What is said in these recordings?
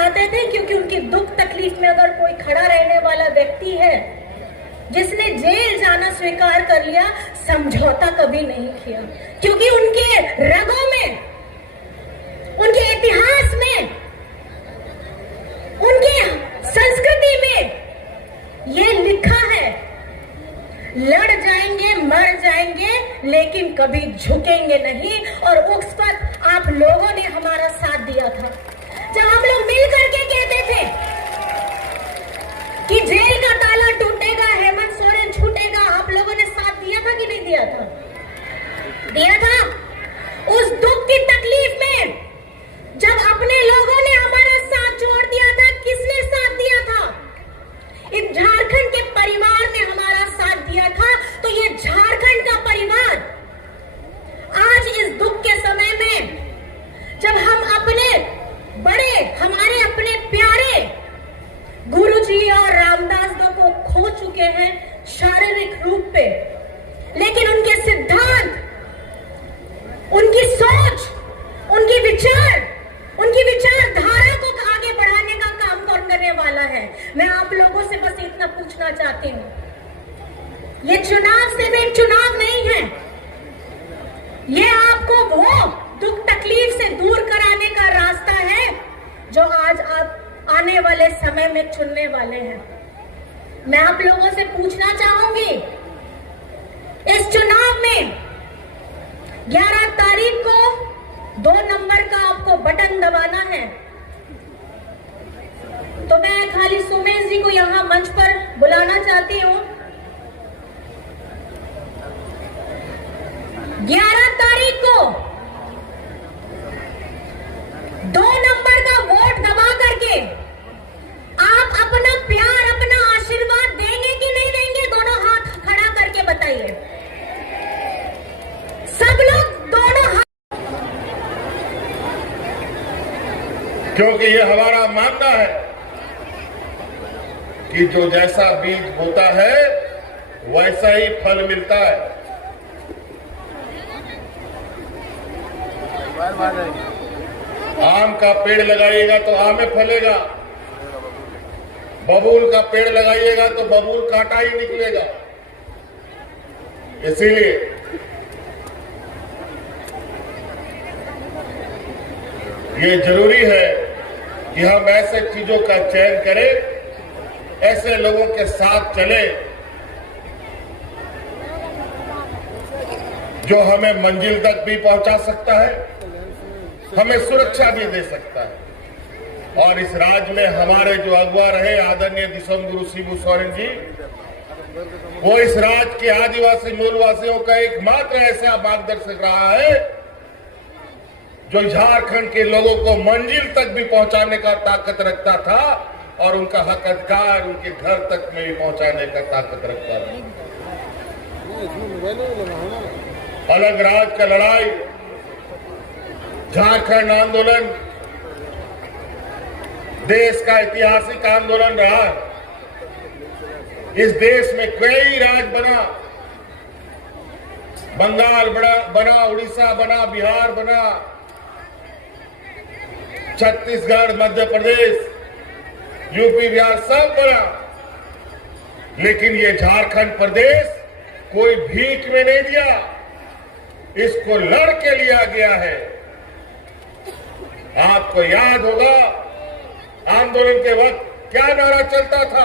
चाहते थे, क्योंकि उनकी दुख तकलीफ में अगर कोई खड़ा रहने वाला व्यक्ति है जिसने जेल जाना स्वीकार कर लिया, समझौता कभी नहीं किया, क्योंकि उनके रगों में, उनके इतिहास में, उनकी संस्कृति में ये लिखा है, लड़ जाएंगे, मर जाएंगे, लेकिन कभी झुकेंगे नहीं। और उस पर आप लोगों ने हमारा साथ दिया था, जब हम लोग मिल करके कहते थे कि जेल का ताला टूटेगा, हेमंत सोरेन छूटेगा, आप लोगों ने साथ दिया था कि नहीं दिया था? दिया था। उस दुख की तकलीफ में जब अपने लोगों ने हमारा साथ छोड़ दिया था, किसने साथ दिया था? इस झारखंड के परिवार ने हमारा साथ दिया था। तो ये झारखंड का परिवार आज इस दुख के समय में, जब हम अपने बड़े, हमारे अपने प्यारे गुरुजी और रामदास जी को खो चुके हैं शारीरिक रूप पे, लेकिन उनके सिद्धांत, उनकी सोच, उनकी विचारधारा को आगे बढ़ाने का काम कौन करने वाला है? मैं आप लोगों से बस इतना पूछना चाहती हूँ, ये चुनाव सिर्फ एक चुनाव नहीं है, ये आपको वो दुख तकलीफ से दूर कराने का रास्ता है जो आज आप आने वाले समय में चुनने वाले हैं। मैं आप लोगों से पूछना चाहूंगी, इस चुनाव में 11 तारीख को 2 नंबर का आपको बटन दबाना है। तो मैं खाली सुमेश जी को यहां मंच पर बुलाना चाहती हूं। 11 तारीख को 2 नंबर का वोट दबा करके आप अपना प्यार, अपना आशीर्वाद देंगे कि नहीं देंगे? दोनों हाथ खड़ा करके बताइए। सब लोग दोनों हाथ। क्योंकि ये हमारा मानना है कि जो जैसा बीज बोता है वैसा ही फल मिलता है। आम का पेड़ लगाइएगा तो आम में फलेगा, बबूल का पेड़ लगाइएगा तो बबूल कांटा ही निकलेगा। इसीलिए ये जरूरी है कि हम ऐसे चीजों का चयन करें, ऐसे लोगों के साथ चले जो हमें मंजिल तक भी पहुंचा सकता है, हमें सुरक्षा भी दे सकता है। और इस राज्य में हमारे जो अगुवा रहे आदरणीय दिसोमगुरु शिबू सोरेन जी, वो इस राज्य के आदिवासी मूलवासियों का एकमात्र ऐसा मार्गदर्शक रहा है जो झारखंड के लोगों को मंजिल तक भी पहुंचाने का ताकत रखता था और उनका हक अधिकार उनके घर तक में भी पहुंचाने का ताकत रखता था। अलग राज्य का लड़ाई, झारखंड आंदोलन देश का ऐतिहासिक आंदोलन रहा। इस देश में कई राज्य बना, बंगाल बना, उड़ीसा बना, बिहार बना, छत्तीसगढ़, मध्य प्रदेश, यूपी, बिहार सब बना। लेकिन ये झारखंड प्रदेश कोई भीख में नहीं दिया, इसको लड़ के लिया गया है। आपको याद होगा आंदोलन के वक्त क्या नारा चलता था?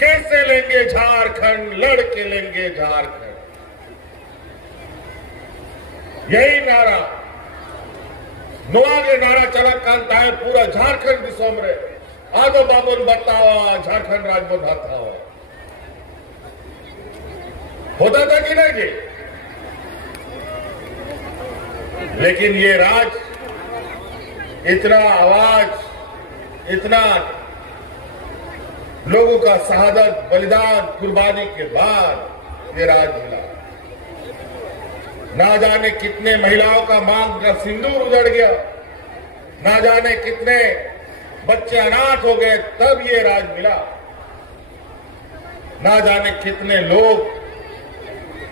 कैसे लेंगे झारखंड, लड़ के लेंगे झारखंड। यही नारा नुआगे नारा चला कांता है पूरा झारखंड दिसोम रे आदो बाबन बतावा झारखंड राज बंधाता होता था कि नहीं जी? लेकिन ये राज इतना आवाज, इतना लोगों का शहादत, बलिदान, कुर्बानी के बाद ये राज मिला। ना जाने कितने महिलाओं का मांग का सिंदूर उजड़ गया, ना जाने कितने बच्चे अनाथ हो गए, तब ये राज मिला। ना जाने कितने लोग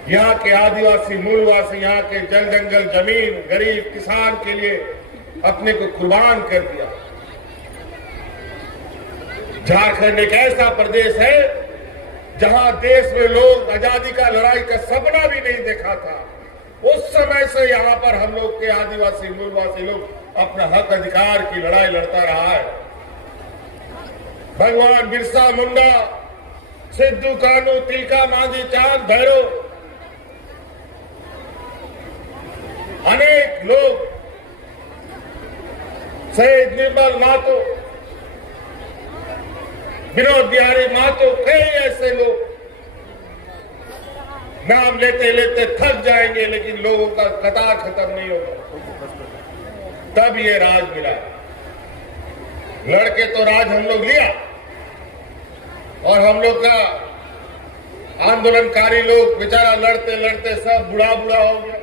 यहाँ के आदिवासी मूलवासी, यहाँ के जल जंगल जमीन, गरीब किसान के लिए अपने को कुर्बान कर दिया। झारखंड एक ऐसा प्रदेश है जहां देश में लोग आजादी का लड़ाई का सपना भी नहीं देखा था। उस समय से यहां पर हम लोग के आदिवासी मूलवासी लोग अपना हक अधिकार की लड़ाई लड़ता रहा है। भगवान बिरसा मुंडा, सिद्धू कानू, तिलका मांझी, चांद भैरव, अनेक लोग, शहीद निर्मल महतो, विनोद बिहारी महतो, कई ऐसे लोग, नाम लेते लेते थक जाएंगे लेकिन लोगों का कतार खत्म नहीं होगा। तब ये राज मिला। लड़के तो राज हम लोग लिया और हम लोग का आंदोलनकारी लोग बेचारा लड़ते लड़ते सब बुढ़ा हो गया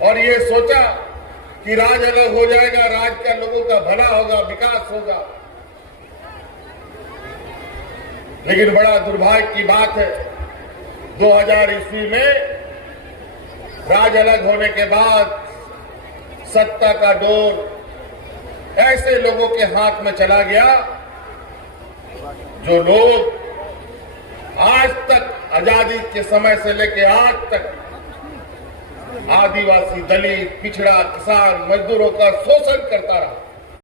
और ये सोचा कि राज अलग हो जाएगा, राज का लोगों का भला होगा, विकास होगा। लेकिन बड़ा दुर्भाग्य की बात है, 2000 ईस्वी में राज अलग होने के बाद सत्ता का डोर ऐसे लोगों के हाथ में चला गया जो लोग आज तक आजादी के समय से लेकर आज तक आदिवासी, दलित, पिछड़ा, किसान, मजदूरों का शोषण करता रहा।